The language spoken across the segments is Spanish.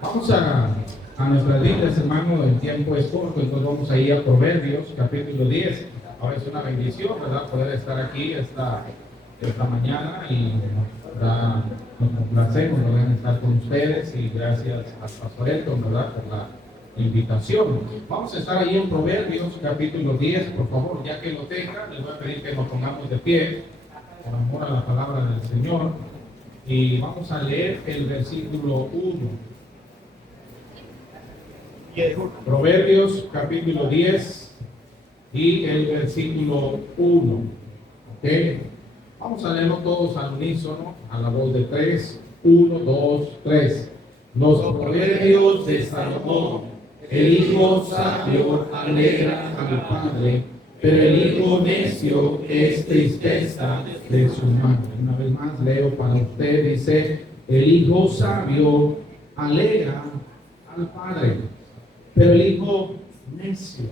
Vamos a nuestras vidas, hermano. El tiempo es corto, entonces vamos a ir a Proverbios, capítulo 10. Ahora es una bendición, ¿verdad?, poder estar aquí esta mañana y nos complacemos, ¿verdad?, en estar con ustedes, y gracias al pastor Elton, ¿verdad?, por la invitación. Vamos a estar ahí en Proverbios, capítulo 10, por favor, ya que lo tengan, les voy a pedir que nos pongamos de pie, por amor a la palabra del Señor, y vamos a leer el versículo 1. Proverbios capítulo 10 y el versículo 1. ¿Okay? Vamos a leerlo todos al unísono, a la voz de 3. 1, 2, 3. Los proverbios de Salomón: el hijo sabio alegra al padre, pero el hijo necio es tristeza de su madre. Una vez más leo para usted, dice: el hijo sabio alegra al padre, pero el hijo necio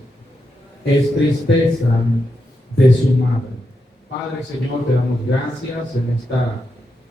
es tristeza de su madre. Padre, Señor, te damos gracias en esta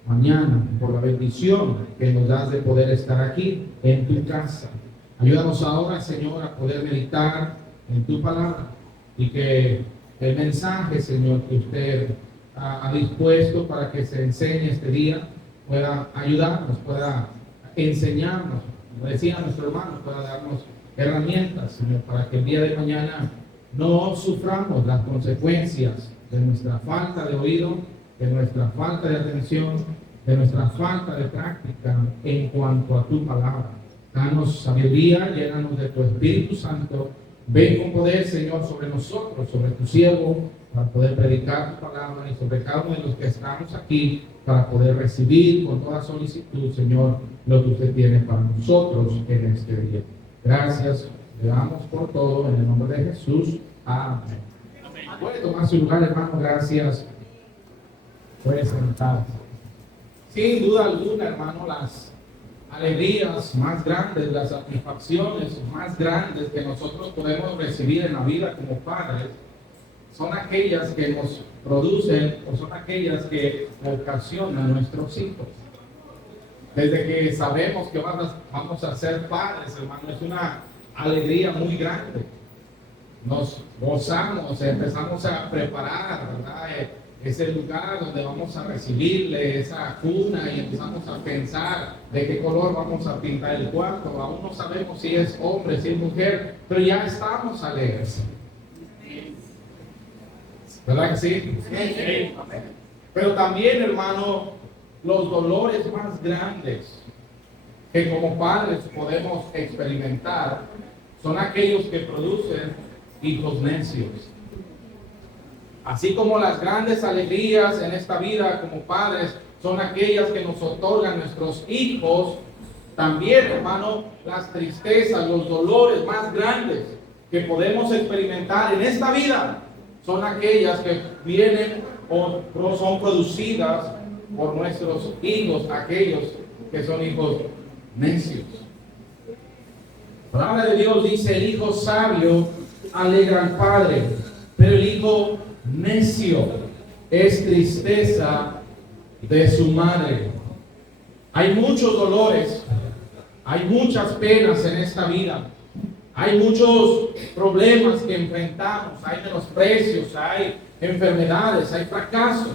mañana por la bendición que nos das de poder estar aquí en tu casa. Ayúdanos ahora, Señor, a poder meditar en tu palabra, y que el mensaje, Señor, que usted ha dispuesto para que se enseñe este día pueda ayudarnos, pueda enseñarnos, como decía nuestro hermano, pueda darnos herramientas, Señor, para que el día de mañana no suframos las consecuencias de nuestra falta de oído, de nuestra falta de atención, de nuestra falta de práctica en cuanto a tu palabra. Danos sabiduría, llénanos de tu Espíritu Santo. Ven con poder, Señor, sobre nosotros, sobre tu siervo, para poder predicar tu palabra, y sobre cada uno de los que estamos aquí, para poder recibir con toda solicitud, Señor, lo que usted tiene para nosotros en este día. Gracias, le damos por todo en el nombre de Jesús. Amén. Puede tomar su lugar, hermano. Gracias. Puede sentarse. Sin duda alguna, hermano, las alegrías más grandes, las satisfacciones más grandes que nosotros podemos recibir en la vida como padres son aquellas que nos producen, o son aquellas que ocasionan nuestros hijos. Desde que sabemos que vamos a ser padres, hermano, es una alegría muy grande. Nos gozamos, empezamos a preparar, ¿verdad?, ese lugar donde vamos a recibirle, esa cuna, y empezamos a pensar de qué color vamos a pintar el cuarto. Aún no sabemos si es hombre, si es mujer, pero ya estamos alegres. ¿Verdad que sí? Sí. Pero también, hermano, los dolores más grandes que como padres podemos experimentar son aquellos que producen hijos necios. Así como las grandes alegrías en esta vida como padres son aquellas que nos otorgan nuestros hijos, también, hermano, las tristezas, los dolores más grandes que podemos experimentar en esta vida son aquellas que vienen o son producidas por nuestros hijos, aquellos que son hijos necios. La palabra de Dios dice: el hijo sabio alegra al padre, pero el hijo necio es tristeza de su madre. Hay muchos dolores, hay muchas penas en esta vida, hay muchos problemas que enfrentamos, hay menosprecios, hay enfermedades, hay fracasos,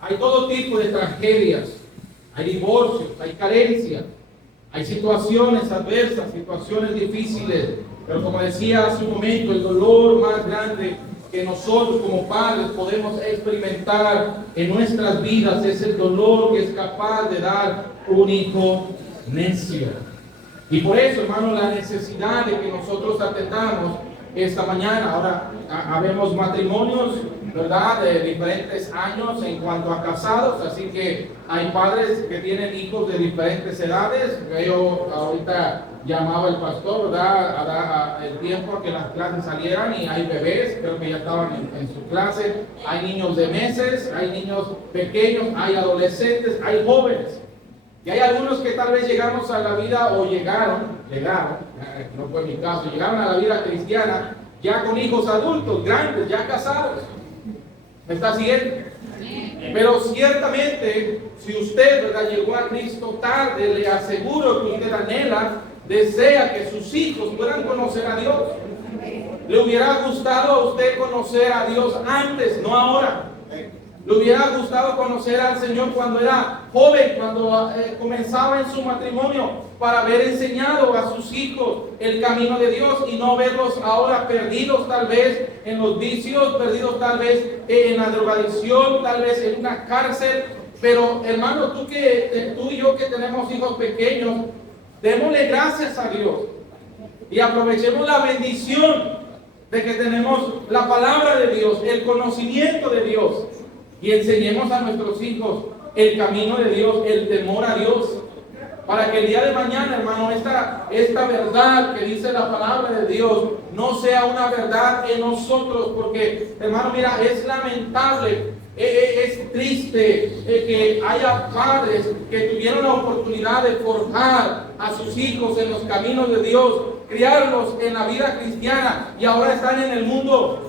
hay todo tipo de tragedias, hay divorcios, hay carencias, hay situaciones adversas, situaciones difíciles. Pero como decía hace un momento, el dolor más grande que nosotros como padres podemos experimentar en nuestras vidas es el dolor que es capaz de dar un hijo necio. Y por eso, hermano, la necesidad de que nosotros atendamos esta mañana. Ahora, habemos matrimonios, ¿verdad?, de diferentes años en cuanto a casados, así que hay padres que tienen hijos de diferentes edades. Yo ahorita llamaba el pastor, ¿verdad?, a el tiempo a que las clases salieran, y hay bebés, creo que ya estaban en su clase, hay niños de meses, hay niños pequeños, hay adolescentes, hay jóvenes. Y hay algunos que tal vez llegamos a la vida, o llegaron, no fue mi caso, llegaron a la vida cristiana ya con hijos adultos, grandes, ya casados. ¿Me está siguiendo? Pero ciertamente, si usted, ¿verdad?, llegó a Cristo tarde, le aseguro que usted anhela, desea que sus hijos puedan conocer a Dios. Le hubiera gustado a usted conocer a Dios antes, no ahora. Le hubiera gustado conocer al Señor cuando era joven, cuando comenzaba en su matrimonio, para haber enseñado a sus hijos el camino de Dios y no verlos ahora perdidos tal vez en los vicios, perdidos tal vez en la drogadicción, tal vez en una cárcel. Pero hermano, tú y yo que tenemos hijos pequeños, démosle gracias a Dios y aprovechemos la bendición de que tenemos la palabra de Dios, el conocimiento de Dios, y enseñemos a nuestros hijos el camino de Dios, el temor a Dios, para que el día de mañana, hermano, esta verdad que dice la palabra de Dios no sea una verdad en nosotros, porque, hermano, mira, es lamentable, es triste que haya padres que tuvieron la oportunidad de forjar a sus hijos en los caminos de Dios, criarlos en la vida cristiana, y ahora están en el mundo.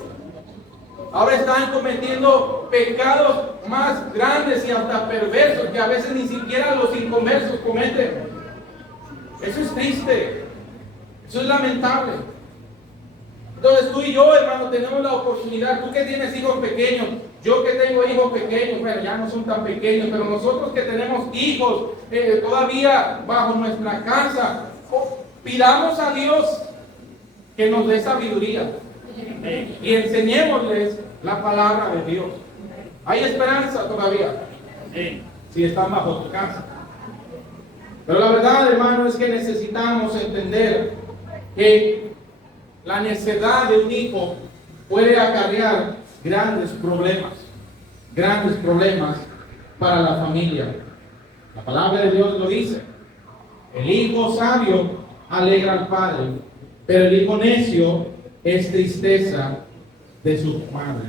Ahora están cometiendo pecados más grandes y hasta perversos que a veces ni siquiera los inconversos cometen. Eso es triste. Eso es lamentable. Entonces tú y yo, hermano, tenemos la oportunidad. Tú que tienes hijos pequeños, yo que tengo hijos pequeños, bueno, ya no son tan pequeños, pero nosotros que tenemos hijos todavía bajo nuestra casa, pidamos a Dios que nos dé sabiduría y enseñémosles la palabra de Dios. Hay esperanza todavía, si están bajo tu casa. Pero la verdad, hermano, es que necesitamos entender que la necedad de un hijo puede acarrear grandes problemas para la familia. La palabra de Dios lo dice: el hijo sabio alegra al padre, pero el hijo necio es tristeza de su madre.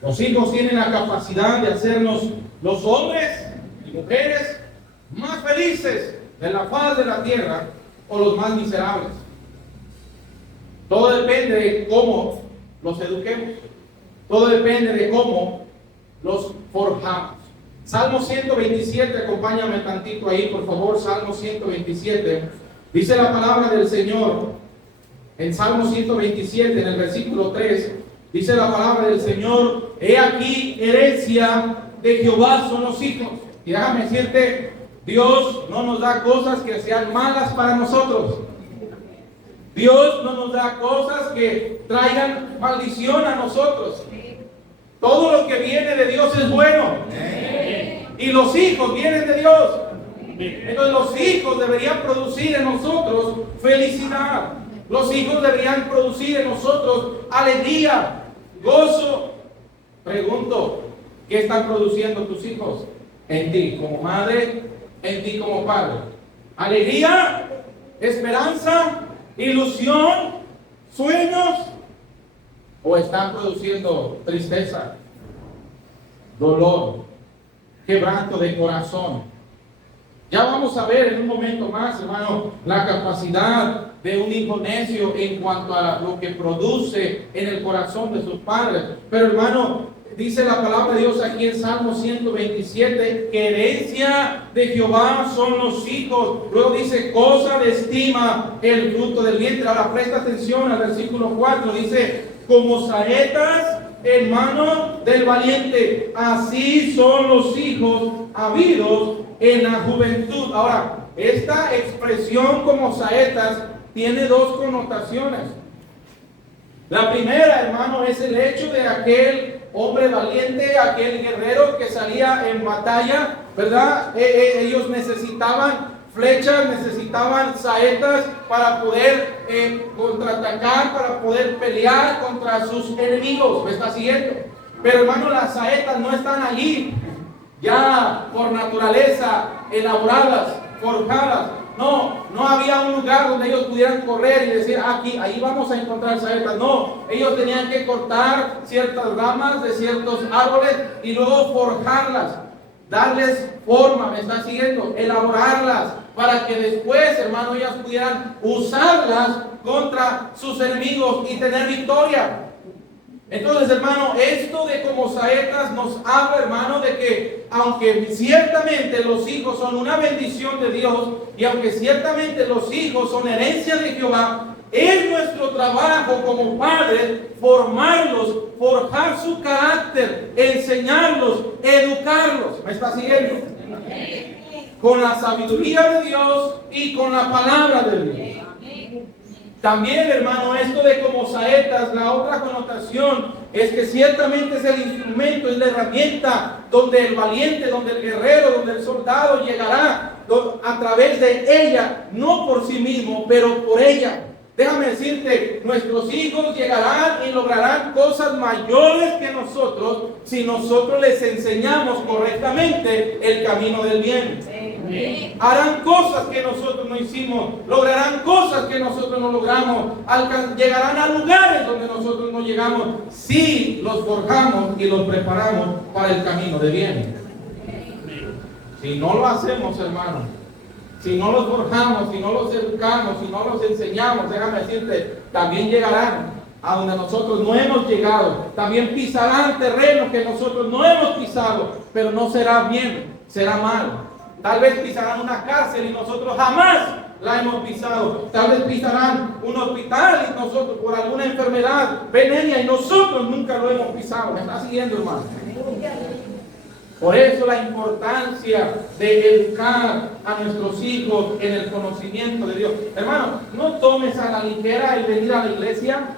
Los hijos tienen la capacidad de hacernos los hombres y mujeres más felices de la faz de la tierra o los más miserables. Todo depende de cómo los eduquemos. Todo depende de cómo los forjamos. Salmo 127, acompáñame tantito ahí, por favor. Salmo 127. Dice la palabra del Señor en Salmo 127, en el versículo 3. Dice la palabra del Señor: he aquí, herencia de Jehová son los hijos. Y déjame decirte, Dios no nos da cosas que sean malas para nosotros. Dios no nos da cosas que traigan maldición a nosotros. Todo lo que viene de Dios es bueno. Y los hijos vienen de Dios. Entonces los hijos deberían producir en nosotros felicidad. Los hijos deberían producir en nosotros alegría, gozo. Pregunto, ¿qué están produciendo tus hijos en ti como madre, en ti como padre? ¿Alegría, esperanza, ilusión, sueños? ¿O están produciendo tristeza, dolor, quebranto de corazón? Ya vamos a ver en un momento más, hermano, la capacidad de un hijo necio en cuanto a lo que produce en el corazón de sus padres. Pero, hermano, dice la palabra de Dios aquí en Salmo 127, que herencia de Jehová son los hijos. Luego dice, cosa de estima el fruto del vientre. Ahora presta atención al versículo 4, dice, como saetas en mano del valiente, así son los hijos habidos en la juventud. Ahora, esta expresión como saetas tiene dos connotaciones. La primera, hermano, es el hecho de aquel hombre valiente, aquel guerrero que salía en batalla, ¿verdad? Ellos necesitaban flechas, necesitaban saetas para poder contraatacar, para poder pelear contra sus enemigos. ¿Me está siguiendo? Pero, hermano, las saetas no están allí ya por naturaleza elaboradas, forjadas. No había un lugar donde ellos pudieran correr y decir, ahí vamos a encontrar saetas. No, ellos tenían que cortar ciertas ramas de ciertos árboles y luego forjarlas, darles forma, ¿me está siguiendo? Elaborarlas, para que después, hermano, ellas pudieran usarlas contra sus enemigos y tener victoria. Entonces, hermano, esto de como saetas nos habla, hermano, de que aunque ciertamente los hijos son una bendición de Dios y aunque ciertamente los hijos son herencia de Jehová, es nuestro trabajo como padres formarlos, forjar su carácter, enseñarlos, educarlos. ¿Me está siguiendo? Con la sabiduría de Dios y con la palabra de Dios. También, hermano, esto de como saetas, la otra connotación es que ciertamente es el instrumento, es la herramienta donde el valiente, donde el guerrero, donde el soldado llegará a través de ella, no por sí mismo, pero por ella. Déjame decirte, nuestros hijos llegarán y lograrán cosas mayores que nosotros si nosotros les enseñamos correctamente el camino del bien. Harán cosas que nosotros no hicimos, lograrán cosas que nosotros no logramos, llegarán a lugares donde nosotros no llegamos si los forjamos y los preparamos para el camino de bien. Si no lo hacemos, hermano, si no los forjamos, si no los educamos, si no los enseñamos, déjame decirte, también llegarán a donde nosotros no hemos llegado, también pisarán terreno que nosotros no hemos pisado, pero no será bien, será mal. Tal vez pisarán una cárcel y nosotros jamás la hemos pisado. Tal vez pisarán un hospital y nosotros por alguna enfermedad venérea y nosotros nunca lo hemos pisado. ¿Me está siguiendo, hermano? Por eso la importancia de educar a nuestros hijos en el conocimiento de Dios. Hermano, no tomes a la ligera el venir a la iglesia.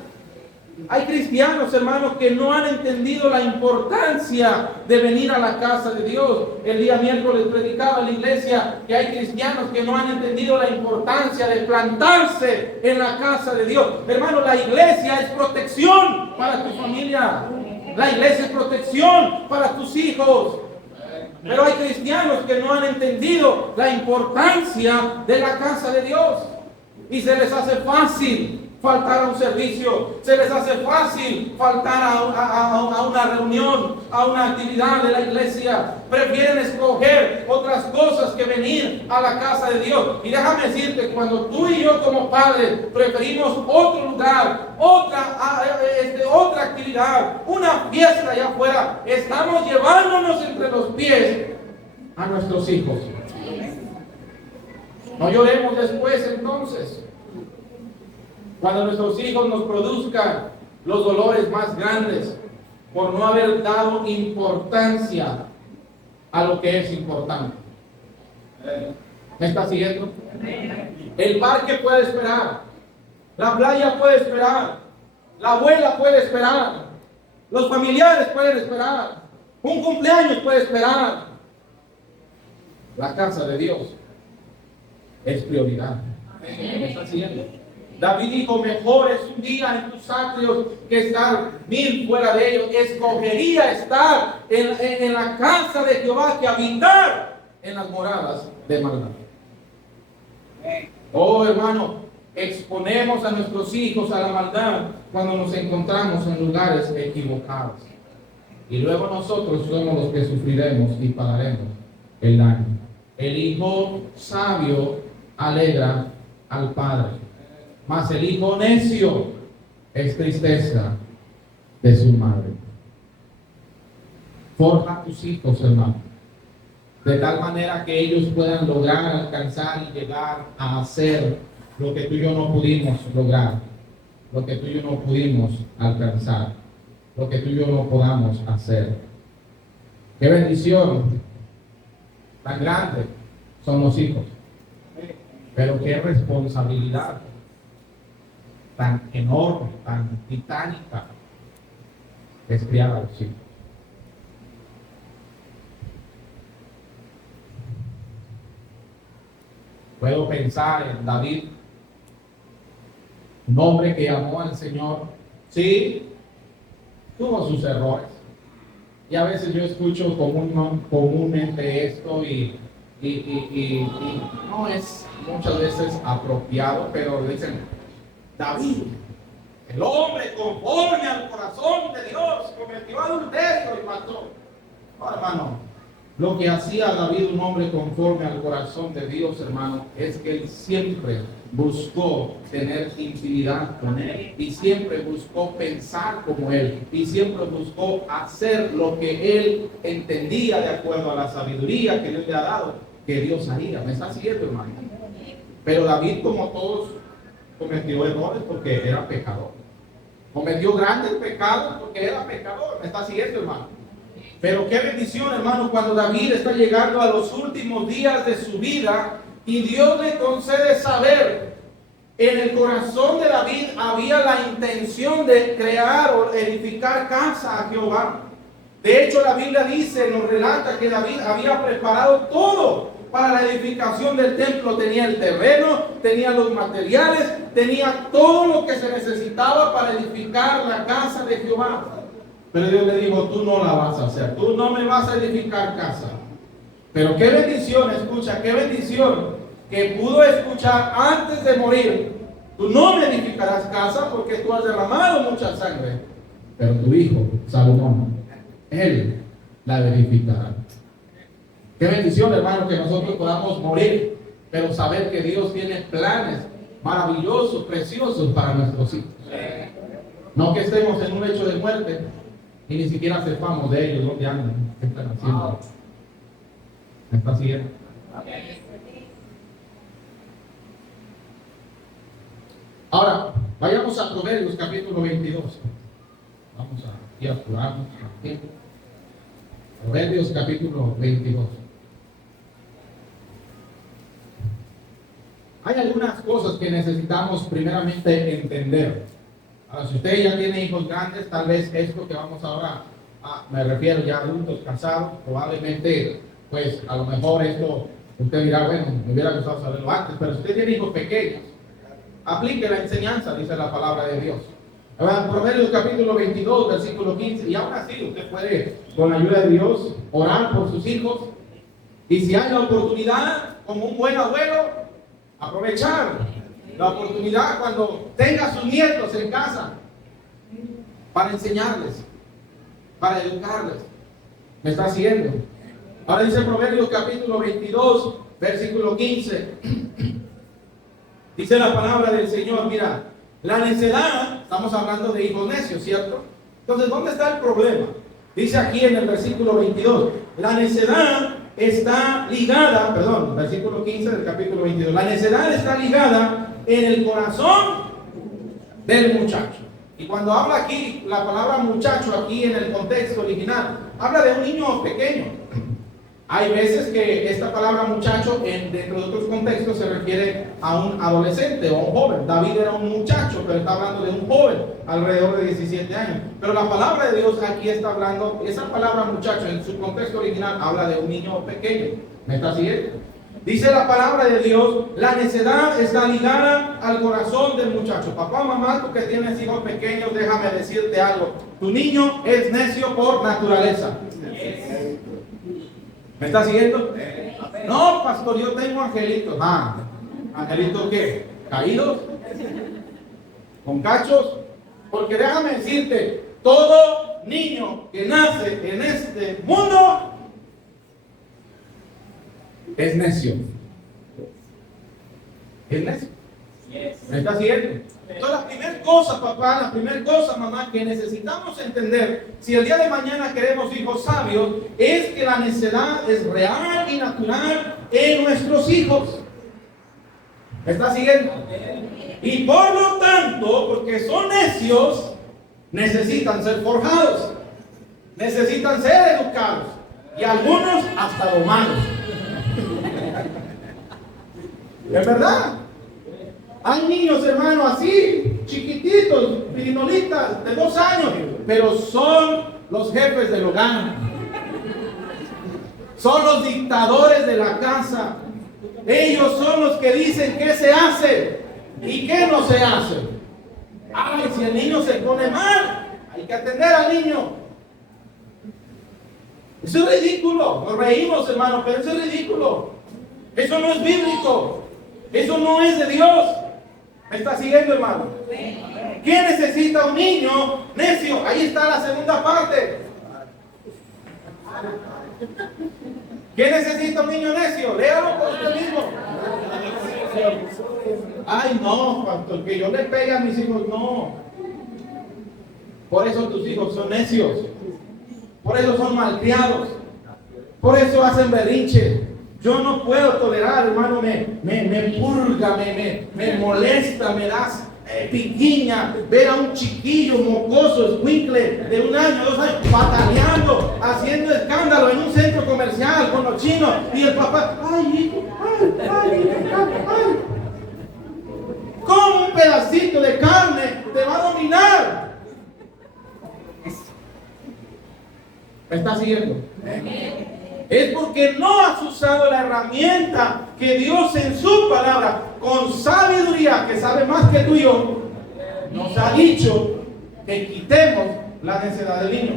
Hay cristianos, hermanos, que no han entendido la importancia de venir a la casa de Dios. El día miércoles predicaba en la iglesia que hay cristianos que no han entendido la importancia de plantarse en la casa de Dios. Hermano, la iglesia es protección para tu familia. La iglesia es protección para tus hijos. Pero hay cristianos que no han entendido la importancia de la casa de Dios. Y se les hace fácil faltar a un servicio, se les hace fácil faltar a una reunión, a una actividad de la iglesia. Prefieren escoger otras cosas que venir a la casa de Dios. Y déjame decirte, cuando tú y yo como padres preferimos otro lugar, otra actividad, una fiesta allá afuera, estamos llevándonos entre los pies a nuestros hijos. No lloremos después entonces, cuando nuestros hijos nos produzcan los dolores más grandes por no haber dado importancia a lo que es importante. ¿Me está siguiendo? El parque puede esperar, la playa puede esperar, la abuela puede esperar, los familiares pueden esperar, un cumpleaños puede esperar. La casa de Dios es prioridad. ¿Me está siguiendo? David dijo, mejor es un día en tus atrios que estar 1000 fuera de ellos. Escogería estar en la casa de Jehová que habitar en las moradas de maldad. Oh, hermano, exponemos a nuestros hijos a la maldad cuando nos encontramos en lugares equivocados. Y luego nosotros somos los que sufriremos y pagaremos el daño. El hijo sabio alegra al padre, mas el hijo necio es tristeza de su madre. Forja a tus hijos, hermano, de tal manera que ellos puedan lograr alcanzar y llegar a hacer lo que tú y yo no pudimos lograr, lo que tú y yo no pudimos alcanzar, lo que tú y yo no podamos hacer. Qué bendición tan grande son los hijos, pero qué responsabilidad tan enorme, tan titánica es criar a los hijos. Puedo pensar en David, un hombre que amó al Señor. Sí, tuvo sus errores. Y a veces yo escucho comúnmente esto y no es muchas veces apropiado, pero dicen, David, el hombre conforme al corazón de Dios, cometió adulterio y mató. No, hermano, lo que hacía David, un hombre conforme al corazón de Dios, hermano, es que él siempre buscó tener intimidad con Él y siempre buscó pensar como Él y siempre buscó hacer lo que Él entendía de acuerdo a la sabiduría que Dios le ha dado, que Dios haría. ¿Me está siguiendo, hermano? Pero David, como todos, cometió errores porque era pecador. Cometió grandes pecados porque era pecador. ¿Me está siguiendo, hermano? Pero qué bendición, hermano, cuando David está llegando a los últimos días de su vida y Dios le concede saber. En el corazón de David había la intención de crear o edificar casa a Jehová. De hecho, la Biblia dice, nos relata que David había preparado todo para la edificación del templo. Tenía el terreno, tenía los materiales, tenía todo lo que se necesitaba para edificar la casa de Jehová. Pero Dios le dijo, tú no la vas a hacer, tú no me vas a edificar casa. Pero qué bendición, escucha, qué bendición que pudo escuchar antes de morir. Tú no me edificarás casa porque tú has derramado mucha sangre, pero tu hijo, Salomón, él la edificará. Qué bendición, hermano, que nosotros podamos morir, pero saber que Dios tiene planes maravillosos, preciosos para nuestros hijos. No que estemos en un lecho de muerte y ni siquiera sepamos de ellos dónde andan, qué están haciendo. ¿Me está siguiendo? Ahora, vayamos a Proverbios capítulo 22. Vamos a ir a apurarnos. Proverbios capítulo 22. Hay algunas cosas que necesitamos primeramente entender. Ahora, si usted ya tiene hijos grandes, tal vez esto que vamos ahora me refiero ya a adultos casados, probablemente, pues a lo mejor esto, usted dirá, bueno, me hubiera gustado saberlo antes, pero si usted tiene hijos pequeños, aplique la enseñanza, dice la palabra de Dios. Proverbios capítulo 22, versículo 15, y aún así usted puede, con la ayuda de Dios, orar por sus hijos, y si hay la oportunidad, como un buen abuelo, aprovechar la oportunidad cuando tenga sus nietos en casa, para enseñarles, para educarles. ¿Me está siguiendo? Ahora dice Proverbios capítulo 22, versículo 15. Dice la palabra del Señor, mira, la necedad, estamos hablando de hijos necios, ¿cierto? Entonces, ¿dónde está el problema? Dice aquí en el versículo 22, la necedad está ligada, perdón, versículo 15 del capítulo 22, la necedad está ligada en el corazón del muchacho. Y cuando habla aquí, la palabra muchacho, aquí en el contexto original, habla de un niño pequeño. Hay veces que esta palabra muchacho, dentro de otros contextos, se refiere a un adolescente o a un joven. David era un muchacho, pero está hablando de un joven, alrededor de 17 años. Pero la palabra de Dios aquí está hablando, esa palabra muchacho en su contexto original habla de un niño pequeño. ¿Me está siguiendo? Dice la palabra de Dios, la necedad está ligada al corazón del muchacho. Papá, mamá, tú que tienes hijos pequeños, déjame decirte algo. Tu niño es necio por naturaleza. ¿Me está siguiendo? No, pastor, yo tengo angelitos. ¿Angelitos qué? ¿Caídos? ¿Con cachos? Porque déjame decirte, todo niño que nace en este mundo es necio. Es necio. ¿Me está siguiendo? Entonces, la primera cosa, papá, la primera cosa, mamá, que necesitamos entender, si el día de mañana queremos hijos sabios, es que la necedad es real y natural en nuestros hijos. ¿Me está siguiendo? Y por lo tanto, porque son necios, necesitan ser forjados, necesitan ser educados, y algunos hasta domados. ¿Es verdad? Hay niños, hermano, así, chiquititos, pirinolitas, de 2 años, pero son los jefes del hogar. Son los dictadores de la casa. Ellos son los que dicen qué se hace y qué no se hace. Ay, si el niño se pone mal, hay que atender al niño. Eso es ridículo. Nos reímos, hermano, pero eso es ridículo. Eso no es bíblico. Eso no es de Dios. ¿Me está siguiendo, hermano? ¿Quién necesita un niño necio? Ahí está la segunda parte. ¿Quién necesita un niño necio? Léalo por usted mismo. Ay, no, pastor, que yo le pegue a mis hijos, no. Por eso tus hijos son necios. Por eso son malcriados. Por eso hacen berrinche. Yo no puedo tolerar, hermano, me purga, me molesta, me das piquiña ver a un chiquillo mocoso, escuincle de 1 año, 2 años, bataleando, haciendo escándalo en un centro comercial con los chinos y el papá, ay, hijo, ay. ¿Cómo un pedacito de carne te va a dominar? ¿Me está siguiendo? Es porque no has usado la herramienta que Dios en su palabra, con sabiduría, que sabe más que tú y yo, nos ha dicho que quitemos la necedad del niño.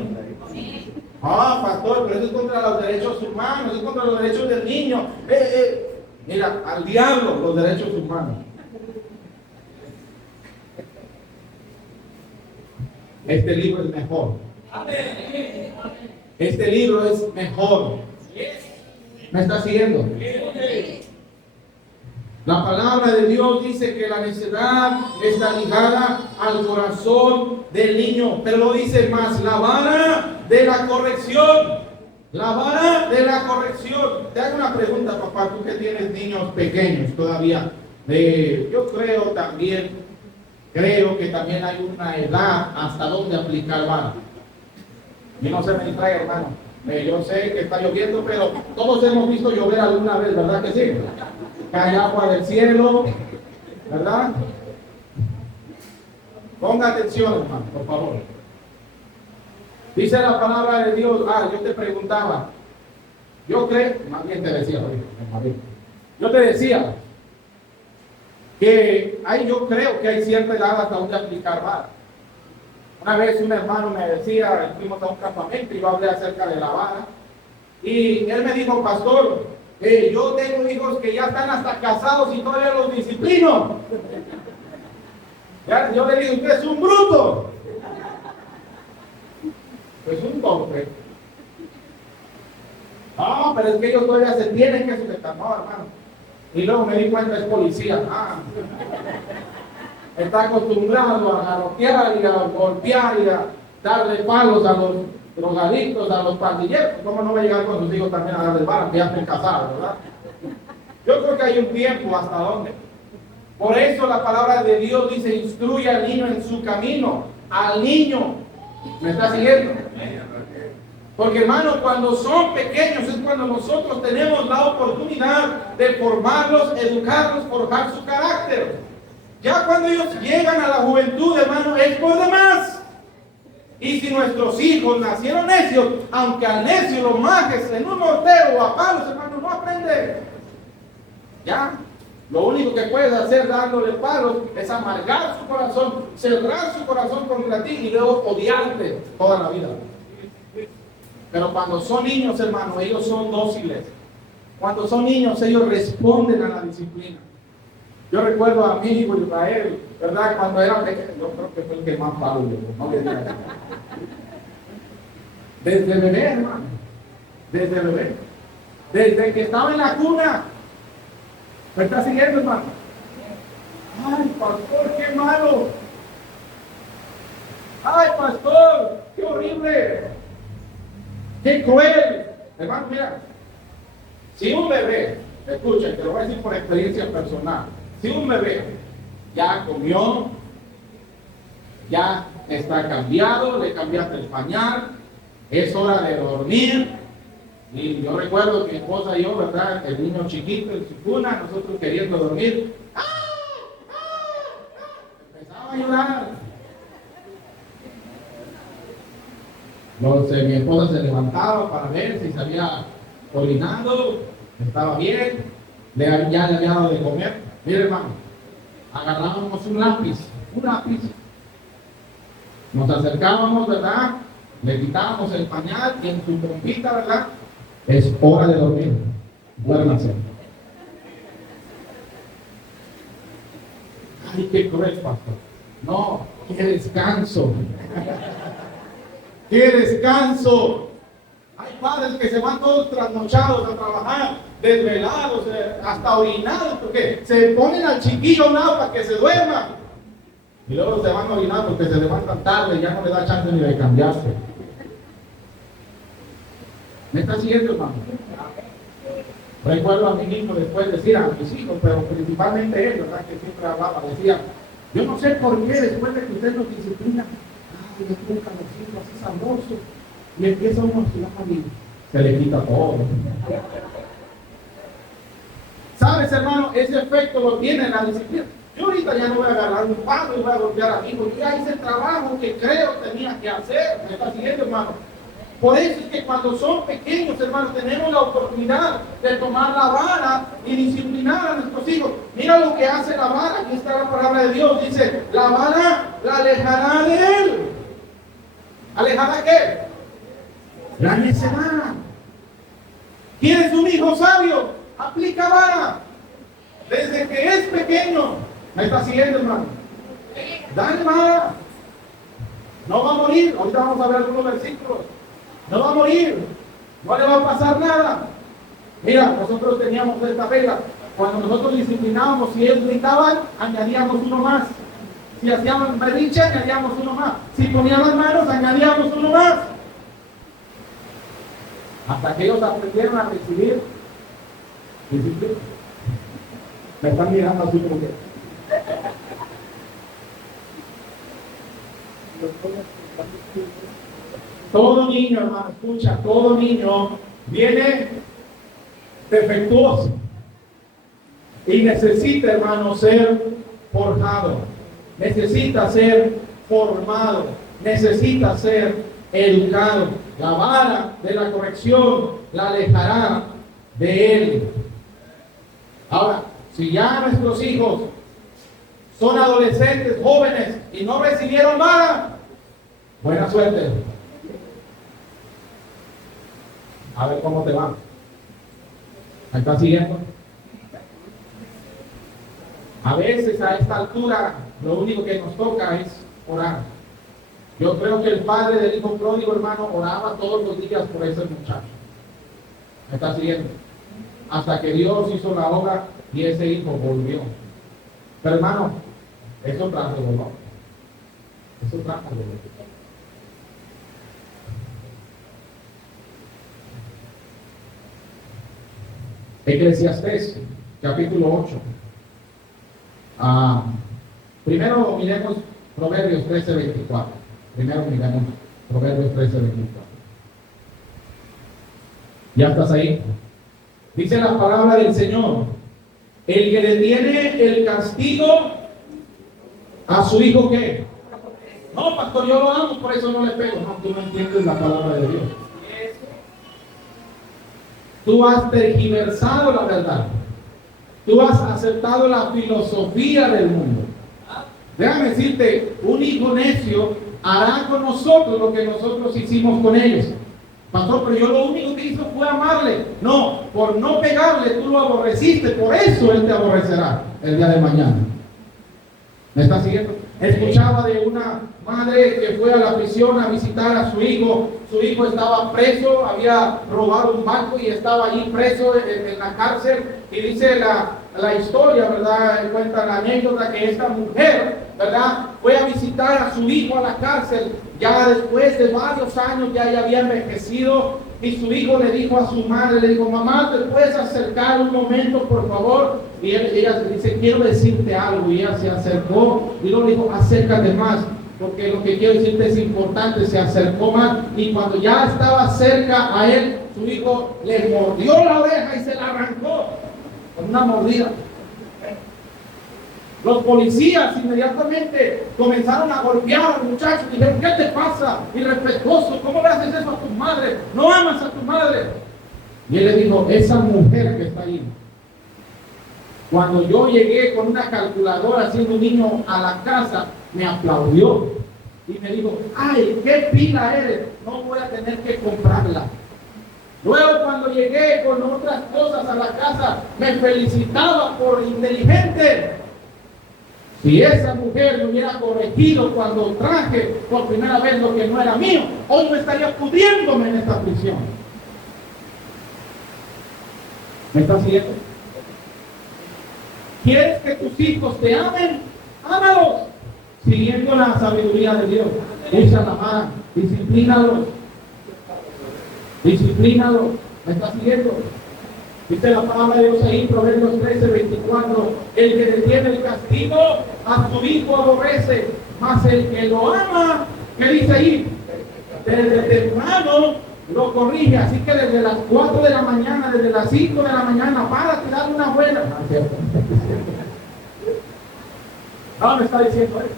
Ah, pastor, pero eso es contra los derechos humanos, es contra los derechos del niño. Mira, al diablo los derechos humanos. Este libro es mejor. Este libro es mejor. ¿Me está siguiendo? La palabra de Dios dice que la necedad está ligada al corazón del niño, pero lo dice más, la vara de la corrección. La vara de la corrección. Te hago una pregunta, papá, tú que tienes niños pequeños todavía. Yo creo que también hay una edad hasta donde aplicar vara. Y no se me distraiga, hermano. Yo sé que está lloviendo, pero todos hemos visto llover alguna vez, ¿verdad que sí? Cae agua del cielo, ¿verdad? Ponga atención, hermano, por favor. Dice la palabra de Dios. Yo te preguntaba. Yo creo, más bien te decía, yo te decía que yo creo que hay cierta edad hasta donde aplicar vara. Una vez un hermano me decía, fuimos a un campamento y yo hablé acerca de la vara. Y él me dijo, pastor, yo tengo hijos que ya están hasta casados y todavía los disciplino. Yo le digo, usted es un bruto. Pues un tonto. No, pero es que ellos todavía se tienen que sujetar. No, hermano. Y luego me di cuenta, es policía. Está acostumbrado a garrotear y a golpear y a darle palos a los drogadictos, a los pandilleros. ¿Cómo no va a llegar con sus hijos también a darle palos? Que ya estén casados, ¿verdad? Yo creo que hay un tiempo hasta dónde. Por eso la palabra de Dios dice, instruye al niño en su camino. Al niño. ¿Me está siguiendo? Porque, hermano, cuando son pequeños es cuando nosotros tenemos la oportunidad de formarlos, educarlos, forjar su carácter. Ya cuando ellos llegan a la juventud, hermano, es por demás. Y si nuestros hijos nacieron necios, aunque al necio lo majes en un mortero o a palos, hermano, no aprende. Ya, lo único que puedes hacer dándole palos es amargar su corazón, cerrar su corazón contra ti y luego odiarte toda la vida. Pero cuando son niños, hermano, ellos son dóciles. Cuando son niños, ellos responden a la disciplina. Yo recuerdo a mi hijo Israel, ¿verdad? Cuando era pequeño, yo creo que fue el que más palo le dio, no le diga eso. Desde bebé, hermano. Desde bebé. Desde que estaba en la cuna. ¿Me está siguiendo, hermano? Ay, pastor, qué malo. Ay, pastor, qué horrible. Qué cruel. Hermano, mira. Si un bebé, escuchen, te lo voy a decir por experiencia personal. Si un bebé ya comió, ya está cambiado, le cambiaste el pañal, es hora de dormir. Y yo recuerdo que mi esposa y yo, ¿verdad? El niño chiquito en su cuna, nosotros queriendo dormir. Empezaba a llorar. Mi esposa se levantaba para ver si se había orinado, estaba bien, ya le había dado de comer. Mire, hermano, agarrábamos un lápiz, nos acercábamos, ¿verdad? Le quitábamos el pañal y en su trompita, ¿verdad? Es hora de dormir, duérmase. Ay, qué cruel, pastor. No, qué descanso. ¡Qué descanso! Hay padres que se van todos trasnochados a trabajar, desvelados, hasta orinados, porque se ponen al chiquillo a un lado para que se duerma. Y luego se van a orinar porque se levantan tarde y ya no le da chance ni de cambiarse. ¿Me está siguiendo, hermano? Recuerdo a mi hijo después decir a mis hijos, pero principalmente él, ¿verdad? Que siempre hablaba, decía, yo no sé por qué después de que usted nos disciplina, le tocan los hijos así sabrosos, y empieza uno a sudar y se le quita todo. ¿Sabes, hermano? Ese efecto lo tiene la disciplina. Yo ahorita ya no voy a agarrar un palo y voy a golpear a mi hijo. Yo ya hice el trabajo que creo tenía que hacer. ¿Me está siguiendo, hermano? Por eso es que cuando son pequeños, hermanos, tenemos la oportunidad de tomar la vara y disciplinar a nuestros hijos. Mira lo que hace la vara. Aquí está la palabra de Dios. Dice, la vara la alejará de él. ¿Alejará qué? La necedad. ¿Quieres un hijo sabio? Aplica vara. Desde que es pequeño. ¿Me está siguiendo, hermano? Dale vara. No va a morir. Ahorita vamos a ver algunos versículos. No va a morir. No le va a pasar nada. Mira, nosotros teníamos esta regla. Cuando nosotros disciplinábamos, si ellos gritaban, añadíamos uno más. Si hacían berrinche, añadíamos uno más. Si ponían las manos, añadíamos uno más. Hasta que ellos aprendieron a recibir disciplina. Me están mirando así como que. Todo niño, hermano, escucha, todo niño viene defectuoso y necesita, hermano, ser forjado, necesita ser formado, necesita ser educado. La vara de la corrección la alejará de él. Ahora, si ya nuestros hijos son adolescentes, jóvenes y no recibieron vara, buena suerte. A ver cómo te va. ¿Me estás siguiendo? A veces a esta altura lo único que nos toca es orar. Yo creo que el padre del hijo pródigo, hermano, oraba todos los días por ese muchacho. ¿Me estás siguiendo? Hasta que Dios hizo la obra y ese hijo volvió. Pero, hermano, eso trajo dolor. Eso trajo dolor. Eclesiastés, capítulo 8. Primero miremos Proverbios 13:24. Primero miremos Proverbios 13:24. ¿Ya estás ahí? Dice la palabra del Señor: el que detiene el castigo a su hijo, ¿qué? No, pastor, yo lo amo, por eso no le pego. No, tú no entiendes la palabra de Dios. Tú has tergiversado la verdad. Tú has aceptado la filosofía del mundo. Déjame decirte, un hijo necio hará con nosotros lo que nosotros hicimos con ellos. Pastor, pero yo lo único que hizo fue amarle. No, por no pegarle tú lo aborreciste, por eso él te aborrecerá el día de mañana. ¿Me está siguiendo? Escuchaba de una madre que fue a la prisión a visitar a su hijo. Su hijo estaba preso, había robado un banco y estaba allí preso en la cárcel. Y dice la historia, ¿verdad? Cuenta la anécdota que esta mujer, ¿verdad?, fue a visitar a su hijo a la cárcel. Ya después de varios años ya había envejecido. Y su hijo le dijo a su madre, le dijo: mamá, ¿te puedes acercar un momento, por favor? Y ella dice: quiero decirte algo. Y ella se acercó y luego le dijo: acércate más, porque lo que quiero decirte es importante. Se acercó más y cuando ya estaba cerca a él, su hijo le mordió la oreja y se la arrancó con una mordida. Los policías inmediatamente comenzaron a golpear al muchacho. Dijeron: ¿qué te pasa? Irrespetuoso, ¿cómo le haces eso a tu madre? ¿No amas a tu madre? Y él le dijo: esa mujer que está ahí, cuando yo llegué con una calculadora siendo un niño a la casa, me aplaudió y me dijo: ay, qué pila eres, no voy a tener que comprarla. Luego, cuando llegué con otras cosas a la casa, me felicitaba por inteligente. Si esa mujer me hubiera corregido cuando traje por primera vez lo que no era mío, hoy no estaría pudriéndome en esta prisión. ¿Me estás siguiendo? ¿Quieres que tus hijos te amen? Ámalos, siguiendo la sabiduría de Dios. Usa la mano, disciplínalos. Disciplínalos. ¿Me estás siguiendo? Dice la palabra de Dios ahí, Proverbios 13:24. El que detiene el castigo a su hijo aborrece, mas el que lo ama, ¿qué dice ahí? Desde temprano lo corrige. Así que desde las 4 de la mañana, desde las 5 de la mañana, para te dar una buena. No me está diciendo eso.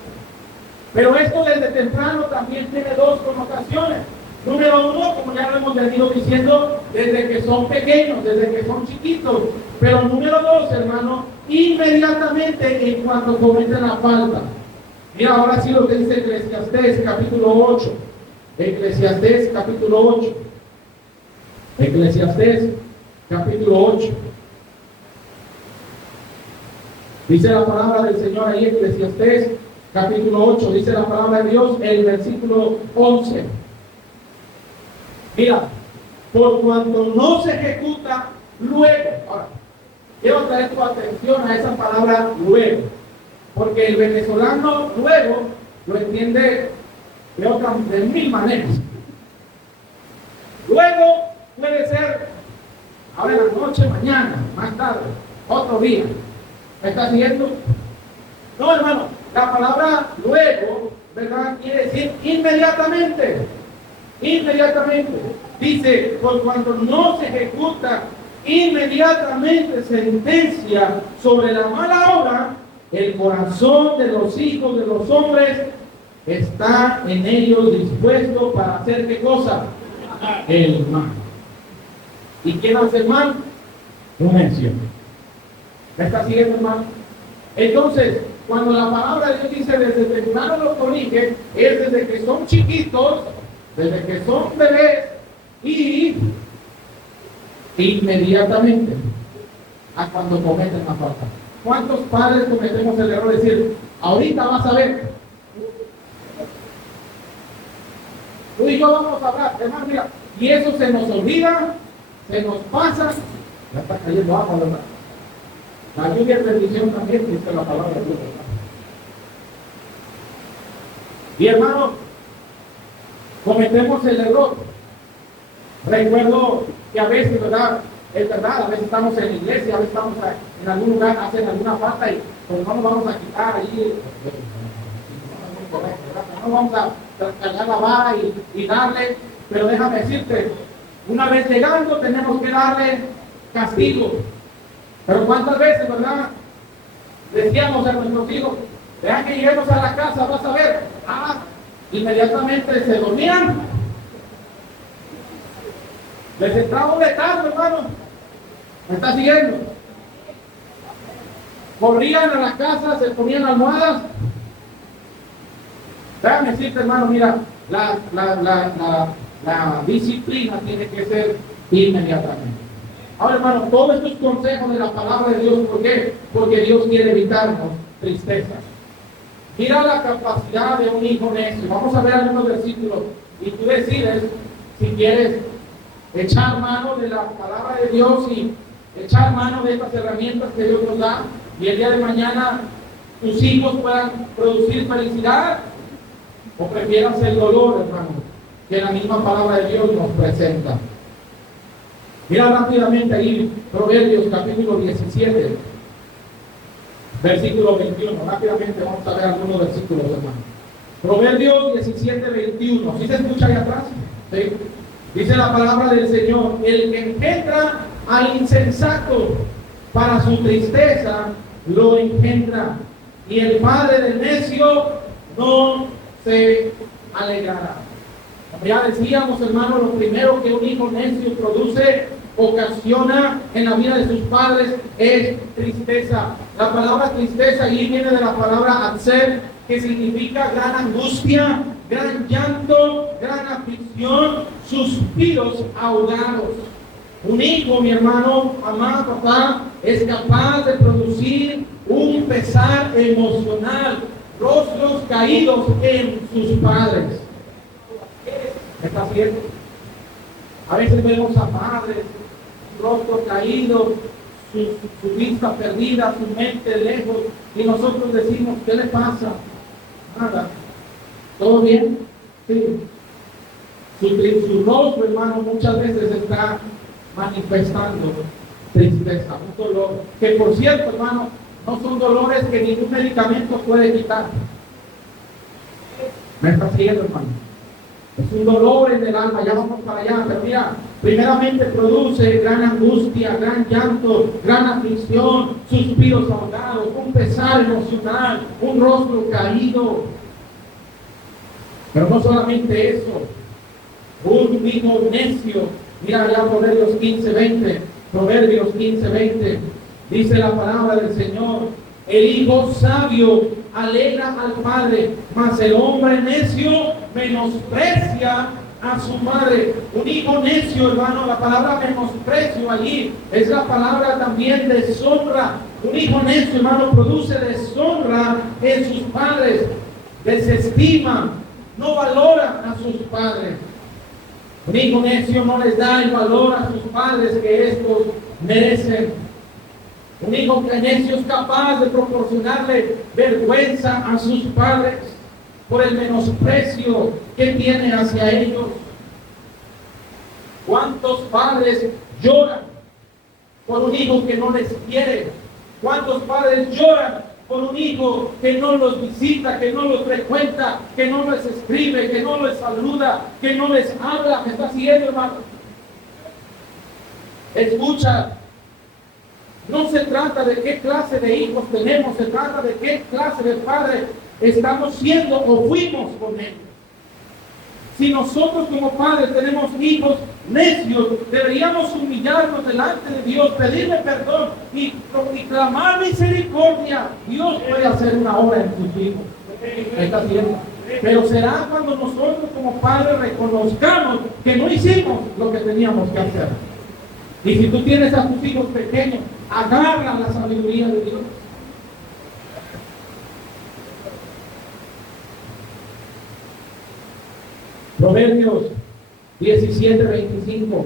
Pero esto desde temprano también tiene dos connotaciones. Número uno, como ya lo hemos venido diciendo, desde que son pequeños, desde que son chiquitos. Pero número dos, hermano, inmediatamente en cuanto cometen la falta. Mira, ahora sí lo que dice Eclesiastés capítulo 8. Eclesiastés capítulo 8. Eclesiastés capítulo 8. Dice la palabra del Señor ahí, Eclesiastés capítulo 8. Dice la palabra de Dios, el versículo 11. Mira, por cuanto no se ejecuta luego. Ahora, quiero traer tu atención a esa palabra luego. Porque el venezolano luego lo entiende de mil maneras. Luego puede ser ahora en la noche, mañana, más tarde, otro día. ¿Me está siguiendo? No, hermano, la palabra luego, ¿verdad? Quiere decir inmediatamente. Inmediatamente. Dice, por cuanto no se ejecuta inmediatamente sentencia sobre la mala obra, el corazón de los hijos de los hombres está en ellos dispuesto para hacer ¿qué cosa? El mal. ¿Y quién hace el mal? Un necio. ¿Me está siguiendo, hermano? Entonces, cuando la palabra de Dios dice desde temprano lo corrige, es desde que son chiquitos, desde que son bebés y inmediatamente a cuando cometen la falta. ¿Cuántos padres cometemos el error de decir, ahorita vas a ver? Tú y yo vamos a hablar, hermano, mira, y eso se nos olvida, se nos pasa. Ya está cayendo agua, ¿verdad? La lluvia es bendición también, dice la palabra de Dios. Y hermano, cometemos el error. Recuerdo que a veces, ¿verdad? Es verdad, a veces estamos en la iglesia, a veces estamos en algún lugar, hacen alguna falta y pues no nos vamos a quitar ahí. No vamos a cargar la vara y darle, pero déjame decirte, una vez llegando tenemos que darle castigo. Pero cuántas veces, ¿verdad? Decíamos a nuestros hijos, vean que lleguemos a la casa, vas a ver, inmediatamente se dormían. Les entraba un letargo, hermano. ¿Me está siguiendo? Corrían a la casa, se ponían almohadas. Déjame decirte, hermano, mira, la disciplina tiene que ser inmediatamente. Ahora, hermano, todos estos consejos de la palabra de Dios, ¿por qué? Porque Dios quiere evitarnos tristeza. Mira la capacidad de un hijo necio. Vamos a ver algunos versículos y tú decides si quieres echar mano de la palabra de Dios y echar mano de estas herramientas que Dios nos da y el día de mañana tus hijos puedan producir felicidad, o prefieras el dolor, hermano, que la misma palabra de Dios nos presenta. Mira rápidamente ahí Proverbios capítulo 17 versículo 21. Rápidamente vamos a ver algunos versículos, hermano. Proverbios 17, 21. ¿Sí se escucha ahí atrás? ¿Sí? Dice la palabra del Señor, el que engendra al insensato para su tristeza lo engendra, y el padre del necio no se alegrará. Ya decíamos, hermano, lo primero que un hijo necio produce, ocasiona en la vida de sus padres es tristeza. La palabra tristeza ahí viene de la palabra atzer, que significa gran angustia, gran llanto, gran aflicción, suspiros ahogados. Un hijo, mi hermano, amado papá, es capaz de producir un pesar emocional, rostros caídos en sus padres. ¿Está cierto? A veces vemos a padres rostro caído, su vista perdida, su mente lejos, y nosotros decimos, ¿qué le pasa? Nada. ¿Todo bien? Sí. Su rostro, hermano, muchas veces está manifestando tristeza, un dolor, que por cierto, hermano, no son dolores que ningún medicamento puede quitar. Me está siguiendo, hermano. Es un dolor en el alma, ya vamos para allá, pero mira, primeramente produce gran angustia, gran llanto, gran aflicción, suspiros ahogados, un pesar emocional, un rostro caído. Pero no solamente eso, un hijo necio. Mira ya Proverbios 15:20, Proverbios 15:20, dice la palabra del Señor: el hijo sabio alegra al padre, mas el hombre necio menosprecia a su madre. Un hijo necio, hermano, la palabra menosprecio allí es la palabra también deshonra. Un hijo necio, hermano, produce deshonra en sus padres, desestima, no valora a sus padres. Un hijo necio no les da el valor a sus padres que estos merecen. Un hijo necio es capaz de proporcionarle vergüenza a sus padres por el menosprecio que tiene hacia ellos. ¿Cuántos padres lloran por un hijo que no les quiere? ¿Cuántos padres lloran por un hijo que no los visita, que no los frecuenta, que no les escribe, que no les saluda, que no les habla? ¿Me está siguiendo, hermano? Escucha. No se trata de qué clase de hijos tenemos, se trata de qué clase de padres estamos siendo o fuimos con ellos. Si nosotros como padres tenemos hijos necios, deberíamos humillarnos delante de Dios, pedirle perdón y clamar misericordia. Dios puede hacer una obra en sus hijos. ¿Está haciendo? Pero será cuando nosotros como padres reconozcamos que no hicimos lo que teníamos que hacer. Y si tú tienes a tus hijos pequeños, agarra la sabiduría de Dios. Proverbios 17:25.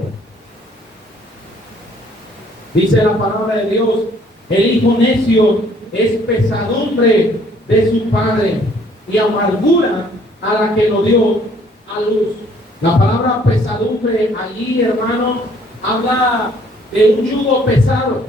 Dice la palabra de Dios: el hijo necio es pesadumbre de su padre y amargura a la que lo dio a luz. La palabra pesadumbre allí, hermano, habla de un yugo pesado.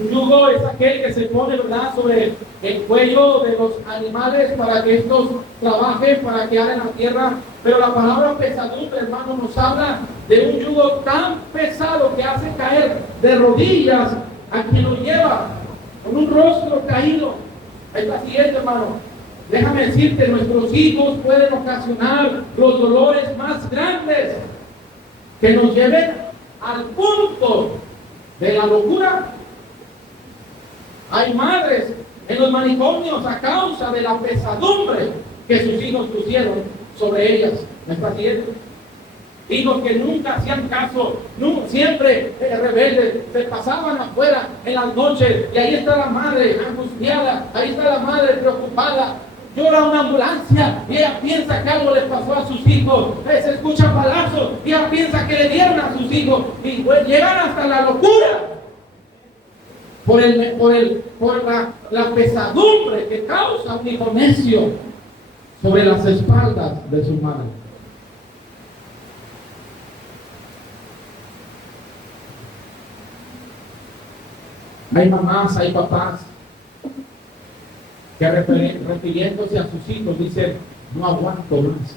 Un yugo es aquel que se pone, ¿verdad?, sobre el cuello de los animales para que estos trabajen, para que hagan la tierra. Pero la palabra pesadumbre, hermano, nos habla de un yugo tan pesado que hace caer de rodillas a quien lo lleva, con un rostro caído. Es la siguiente, hermano. Déjame decirte, nuestros hijos pueden ocasionar los dolores más grandes que nos lleven al punto de la locura. Hay madres en los manicomios a causa de la pesadumbre que sus hijos pusieron sobre ellas. ¿Me está siguiendo? Hijos que nunca hacían caso, siempre rebeldes, se pasaban afuera en las noches y ahí está la madre angustiada, ahí está la madre preocupada. Llora una ambulancia y ella piensa que algo le pasó a sus hijos. Se escuchan balazos y ella piensa que le dieron a sus hijos. Y pues llegan hasta la locura por la pesadumbre que causa un hijo necio sobre las espaldas de su madre. Hay mamás, hay papás que refiriéndose a sus hijos dicen: no aguanto más,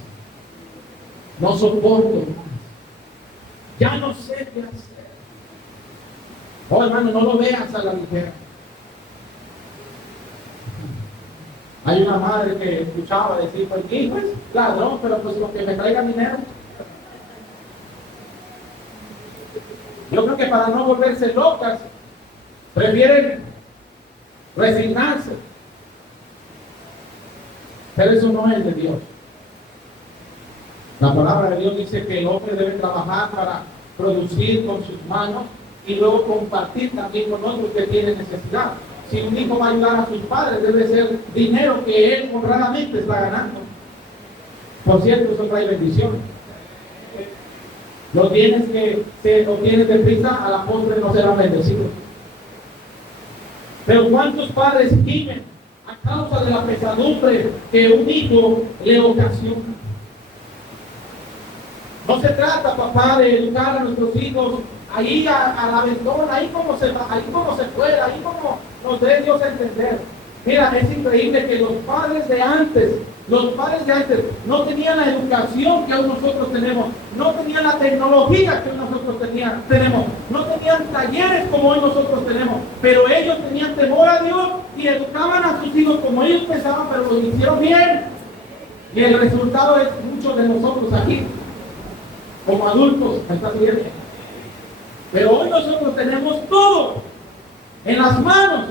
no soporto más, ya no sé qué hacer. Oh, hermano, no lo veas a la ligera. Hay una madre que escuchaba decir: pues mi hijo es ladrón, pero pues lo que me traiga dinero. Yo creo que para no volverse locas prefieren resignarse. Pero eso no es de Dios. La palabra de Dios dice que el hombre debe trabajar para producir con sus manos y luego compartir también con otros que tienen necesidad. Si un hijo va a ayudar a sus padres, debe ser dinero que él honradamente está ganando. Por cierto, eso trae bendición. Los bienes que se obtienen de prisa a la postre no serán bendecidos. Pero ¿cuántos padres gimen a causa de la pesadumbre que un hijo le ocasiona? No se trata, papá, de educar a nuestros hijos ahí a la aventón, ahí como se pueda, ahí como nos dé Dios a entender. Mira, es increíble que los padres de antes no tenían la educación que hoy nosotros tenemos, no tenían la tecnología que hoy nosotros tenemos, no tenían talleres como hoy nosotros tenemos, pero ellos tenían temor a Dios y educaban a sus hijos como ellos pensaban, pero lo hicieron bien. Y el resultado es muchos de nosotros aquí, como adultos, ¿me estás viendo? Pero hoy nosotros tenemos todo en las manos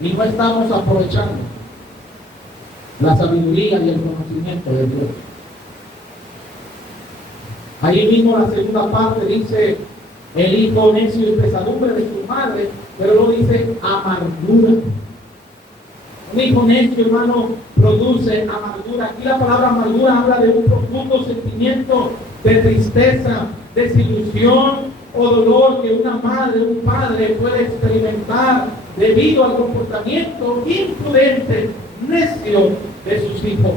y no estamos aprovechando la sabiduría y el conocimiento de Dios. Ahí mismo la segunda parte dice: el hijo necio y pesadumbre de su madre, pero lo dice amargura. Un hijo necio, hermano, produce amargura. Aquí la palabra amargura habla de un profundo sentimiento de tristeza, desilusión o dolor que una madre o un padre puede experimentar debido al comportamiento imprudente, necio de sus hijos.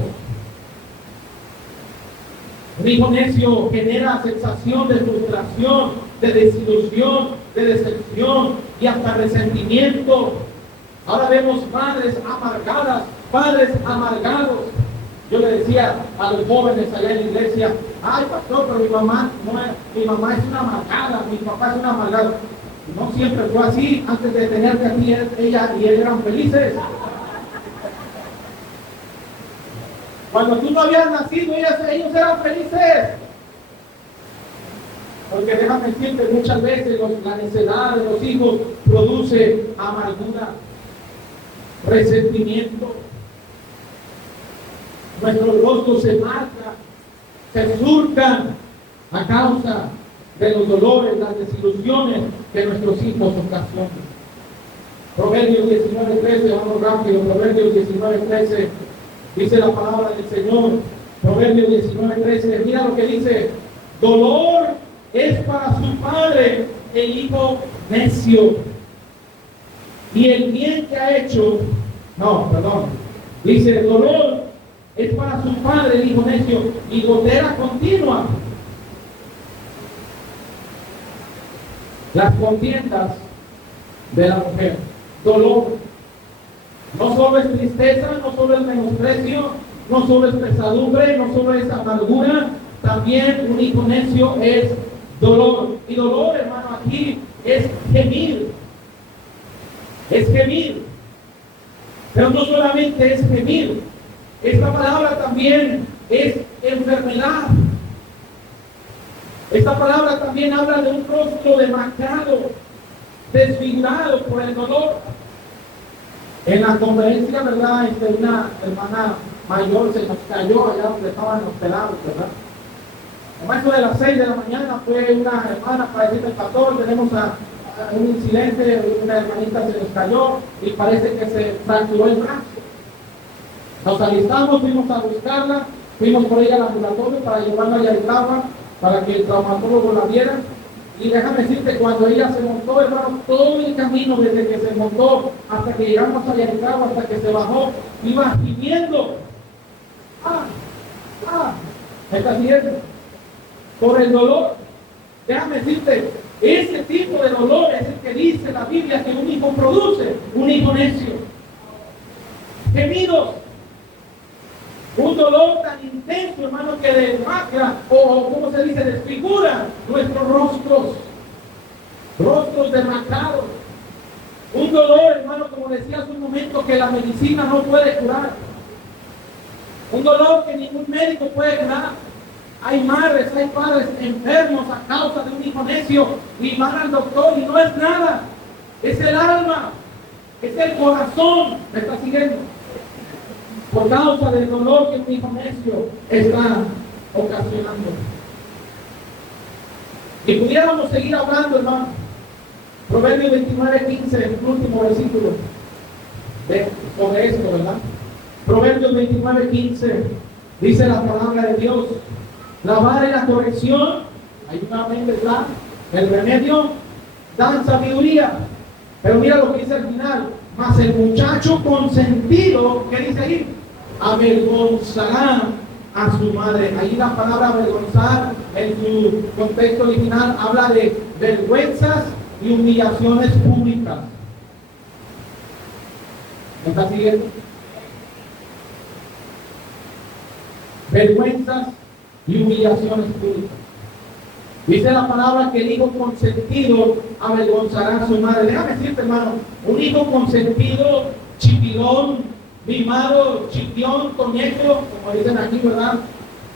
Un hijo necio genera sensación de frustración, de desilusión, de decepción y hasta resentimiento. Ahora vemos madres amargadas, padres amargados. Yo le decía a los jóvenes allá en la iglesia: ay, pastor, pero mi mamá es una amargada, mi papá es una amargada. No siempre fue así. Antes de tenerte aquí, ella y él eran felices. Cuando tú no habías nacido, ellos eran felices. Porque déjame decirte, muchas veces la necedad de los hijos produce amargura, resentimiento. Nuestros rostros se marcan, se surcan a causa de los dolores, las desilusiones que nuestros hijos ocasionan. Proverbios 19:13, vamos rápido. Proverbios 19:13 dice la palabra del Señor. Proverbios 19:13, mira lo que dice: dolor es para su padre el hijo necio, y el bien que ha hecho, dice: dolor es para su padre el hijo necio, y gotera continua. Las contiendas de la mujer, dolor. No solo es tristeza, no solo es menosprecio, no solo es pesadumbre, no solo es amargura, también un hijo necio es dolor. Y dolor, hermano, aquí es gemir. Es gemir. Pero no solamente es gemir. Esta palabra también es enfermedad. Esta palabra también habla de un rostro demacrado, desfigurado por el dolor. En la conferencia, ¿verdad? Una hermana mayor se nos cayó allá donde estaban hospedados, ¿verdad? Como eso de las 6 de la mañana fue una hermana para decirme: el pastor, tenemos a un incidente, una hermanita se nos cayó y parece que se fracturó el brazo. Nos alistamos, fuimos a buscarla, fuimos por ella al ambulatorio para llevarla a Yaritagua, para que el traumatólogo la viera. Y déjame decirte, cuando ella se montó, hermano, todo el camino desde que se montó hasta que llegamos a Yaritagua, hasta que se bajó, iba gimiendo. ¿Me estás viendo? Por el dolor. Déjame decirte, ese tipo de dolor es el que dice la Biblia que un hijo produce, un hijo necio. Gemidos. Un dolor tan intenso, hermano, que demacra, o como se dice, desfigura nuestros rostros demacrados. Un dolor, hermano, como decía hace un momento, que la medicina no puede curar. Un dolor que ningún médico puede curar. Hay madres, hay padres enfermos a causa de un hijo necio y van al doctor y no es nada. Es el alma, es el corazón. ¿Me está siguiendo? Por causa del dolor que un hijo necio está ocasionando. Y pudiéramos seguir hablando, hermano. Proverbios 29:15, el último versículo sobre esto, ¿verdad? Proverbios 29:15 dice la palabra de Dios: la vara y la corrección, Hay una mente, ¿verdad? El remedio da sabiduría. Pero mira lo que dice al final. Mas el muchacho consentido, ¿qué dice ahí? Avergonzará a su madre. Ahí la palabra avergonzar en su contexto original habla de vergüenzas y humillaciones públicas. ¿Me está siguiendo? Vergüenzas y humillaciones públicas. Dice la palabra que el hijo consentido avergonzará a su madre. Déjame decirte, hermano, un hijo consentido, chipilón, mimado, chipión, toñeco, como dicen aquí, ¿verdad?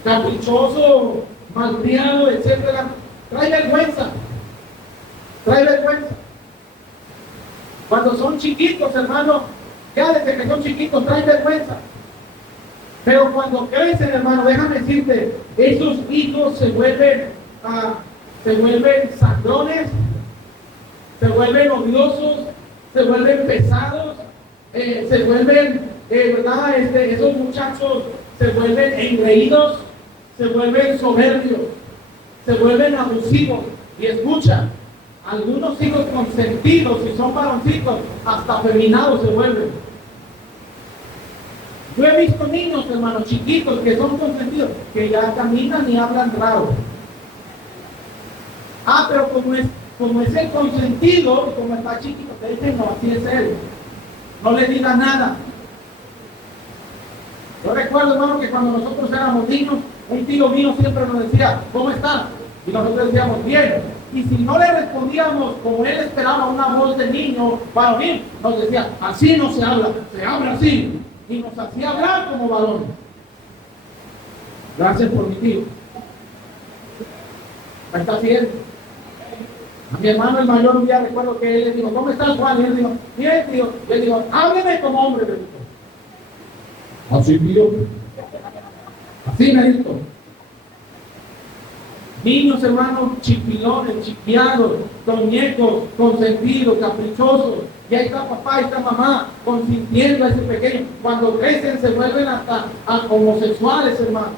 Caprichoso, malcriado, etcétera, trae vergüenza. Trae vergüenza. Cuando son chiquitos, hermano, ya desde que son chiquitos trae vergüenza. Pero cuando crecen, hermano, déjame decirte, esos hijos se vuelven sangrones, se vuelven odiosos, se vuelven pesados, se vuelven, ¿verdad? Esos muchachos se vuelven engreídos, se vuelven soberbios, se vuelven abusivos. Y escucha, algunos hijos consentidos, si son varoncitos, hasta afeminados se vuelven. Yo he visto niños, hermanos, chiquitos que son consentidos, que ya caminan y hablan raro. Pero como es el consentido, como está chiquito, te dicen, no, así es él. No le digas nada. Yo recuerdo, hermano, que cuando nosotros éramos niños, un tío mío siempre nos decía, ¿cómo está? Y nosotros decíamos, bien. Y si no le respondíamos como él esperaba una voz de niño varonil, nos decía, así no se habla, se habla así. Y nos hacía hablar como varón. Gracias por mi tío. ¿Me está haciendo? A mi hermano el mayor un día recuerdo que él le dijo, ¿cómo estás, Juan? Y él dijo, bien, tío. Y él dijo, hábleme como hombre, me dijo. Así, tío. Así me dijo. Niños, hermanos, chipilones, chipiados, toñecos, consentidos, caprichosos. Y ahí está papá y está mamá consintiendo a ese pequeño. Cuando crecen se vuelven hasta homosexuales, hermano.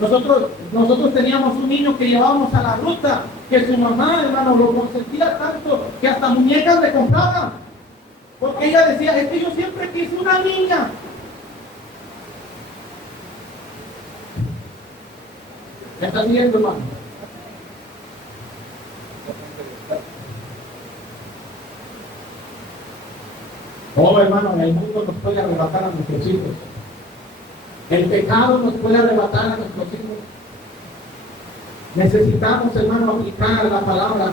Nosotros teníamos un niño que llevábamos a la ruta, que su mamá, hermano, lo consentía tanto que hasta muñecas le compraban. Porque ella decía, es que yo siempre quise una niña. ¿Me está viendo, hermano? Oh, hermano, el mundo nos puede arrebatar a nuestros hijos. El pecado nos puede arrebatar a nuestros hijos. Necesitamos, hermano, aplicar la palabra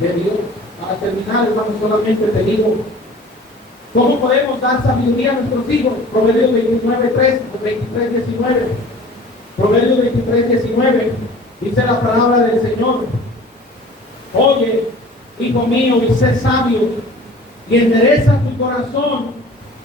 de Dios. Para terminar, hermano, solamente te digo, ¿cómo podemos dar sabiduría a nuestros hijos? Proverbios 29:3 o 23:19. Proverbios 23:19 dice la palabra del Señor: oye, hijo mío, y sé sabio, y endereza tu corazón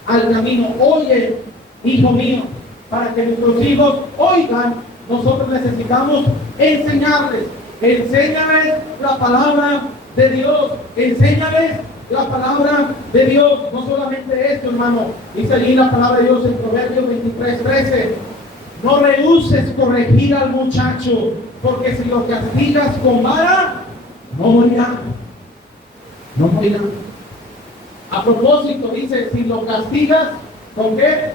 al camino. Oye, hijo mío, para que nuestros hijos oigan, nosotros necesitamos enseñarles. Enséñales la palabra de Dios. Enséñales la palabra de Dios. No solamente esto, hermano. Dice allí la palabra de Dios en Proverbios 23:13. No rehuses corregir al muchacho, porque si lo castigas con vara, no morirá. No morirá. A propósito, dice, si lo castigas, ¿con qué?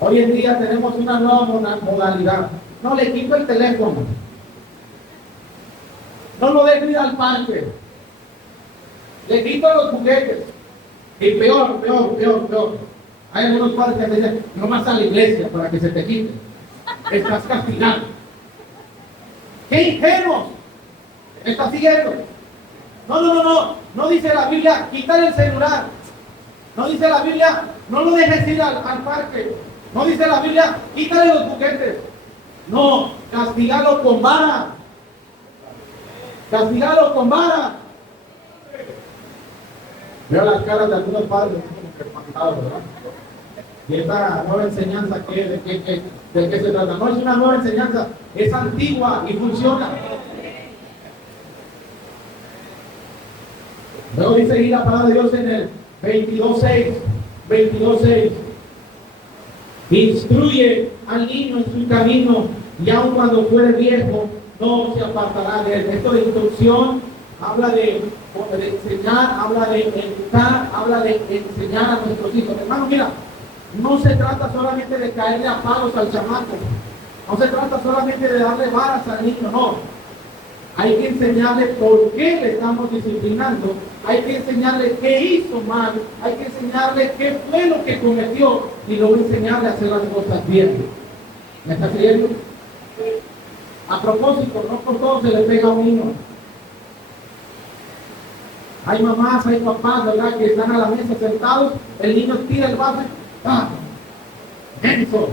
Hoy en día tenemos una nueva modalidad. No le quito el teléfono. No lo dejo ir al parque. Le quito los juguetes. Y peor. Hay algunos padres que te dicen, no vas a la iglesia para que se te quite. Estás castigado. ¡Qué ingenuos! ¿Estás siguiendo? No dice la Biblia, quítale el celular. No dice la Biblia, no lo dejes ir al parque. No dice la Biblia, quítale los juguetes. No, castigalo con vara. Castigalo con vara. Veo las caras de algunos padres como que espantados, ¿verdad? Y esta nueva enseñanza, ¿de qué se trata? No es una nueva enseñanza, es antigua y funciona. Luego dice ahí la palabra de Dios en el 22:6. Instruye al niño en su camino, y aun cuando fuere viejo, no se apartará de él. Esto de instrucción habla de enseñar, habla de educar, habla de enseñar a nuestros hijos. Hermano, mira, no se trata solamente de caerle a palos al chamaco, no se trata solamente de darle varas al niño, no. Hay que enseñarle por qué le estamos disciplinando, hay que enseñarle qué hizo mal, hay que enseñarle qué fue lo que cometió y luego enseñarle a hacer las cosas bien. ¿Me está siguiendo? A propósito, no por todo se le pega a un niño. Hay mamás, hay papás, ¿verdad?, que están a la mesa sentados, el niño tira el vaso, ¡ah! ¡Eso!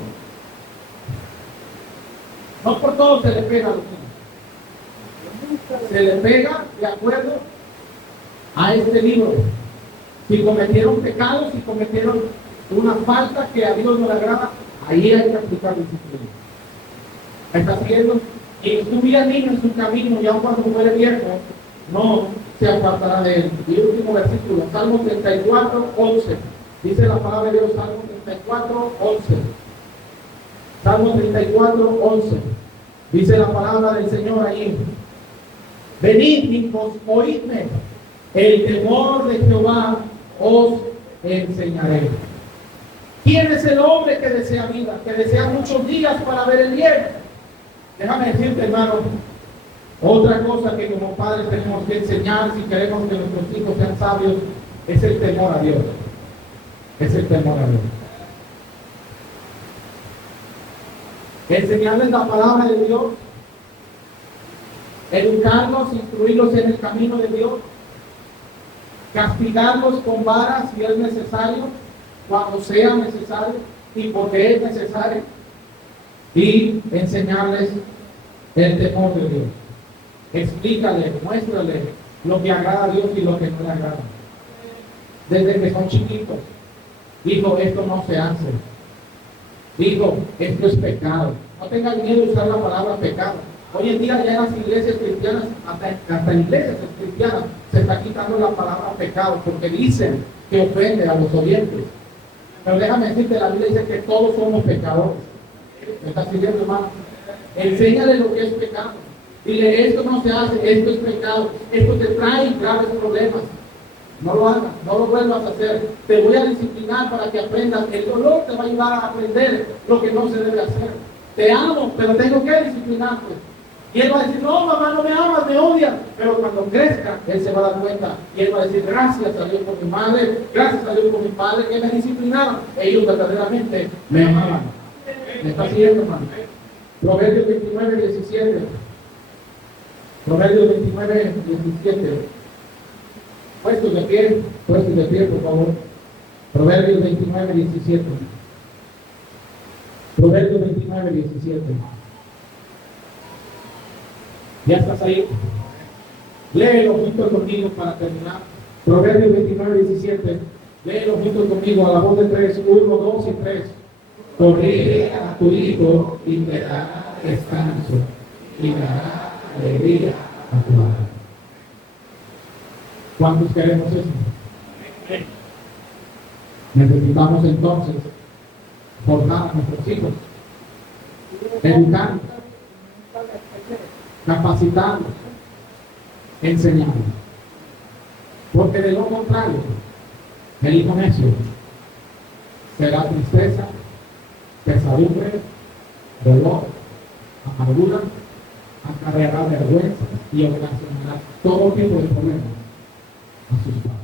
No por todo se le pega a los niños. Se le pega de acuerdo a este libro. Si cometieron pecados, si cometieron una falta que a Dios no le agrada, ahí hay que aplicar disciplina. ¿Está siguiendo? Y estuviera niño en su camino, y aun cuando muere viejo, no se apartará de él. Y el último versículo, Salmo 34, 11. Dice la palabra de Dios, Salmo 34, 11. Salmo 34, 11. Dice la palabra del Señor allí. Venid, hijos, oídme, el temor de Jehová os enseñaré. ¿Quién es el hombre que desea vida, que desea muchos días para ver el bien? Déjame decirte, hermano, otra cosa que como padres tenemos que enseñar si queremos que nuestros hijos sean sabios es el temor a Dios. Es el temor a Dios. Enseñarles la palabra de Dios, educarlos, instruirlos en el camino de Dios, castigarlos con varas si es necesario, cuando sea necesario y porque es necesario, y enseñarles el temor de Dios. Explícale, muéstrale lo que agrada a Dios y lo que no le agrada. Desde que son chiquitos. Hijo, esto no se hace. Hijo, esto es pecado. No tengan miedo de usar la palabra pecado. Hoy en día ya en las iglesias cristianas, hasta en iglesias cristianas, se está quitando la palabra pecado porque dicen que ofende a los oyentes. Pero déjame decirte, la Biblia dice que todos somos pecadores. ¿Me estás siguiendo, hermano? Enséñale lo que es pecado. Dile, esto no se hace, esto es pecado, esto te trae graves problemas. No lo hagas, no lo vuelvas a hacer. Te voy a disciplinar para que aprendas. El dolor te va a ayudar a aprender lo que no se debe hacer. Te amo, pero tengo que disciplinarte. Y él va a decir, no, mamá, no me amas, me odias. Pero cuando crezca, él se va a dar cuenta. Y él va a decir, gracias a Dios por mi madre, gracias a Dios por mi padre que me disciplinaron. Ellos verdaderamente me amaban. ¿Me está siguiendo, hermano? Proverbios 29, 17. Proverbios 29, 17. Puestos de pie, por favor. Proverbios 29, 17. Proverbios 29, 17. ¿Ya estás ahí? Léelo junto conmigo para terminar. Proverbios 29, 17. Léelo junto conmigo a la voz de 3, 1, 2 y 3. Corrige a tu hijo y te dará descanso y dará alegría a tu alma. ¿Cuántos queremos eso? Necesitamos entonces formar a nuestros hijos, educarlos, capacitarlos, enseñarlos. Porque de lo contrario, el hijo necio será tristeza, pesadumbre, dolor, amargura, acarreará vergüenza y ocasionará todo tipo de problemas a sus padres.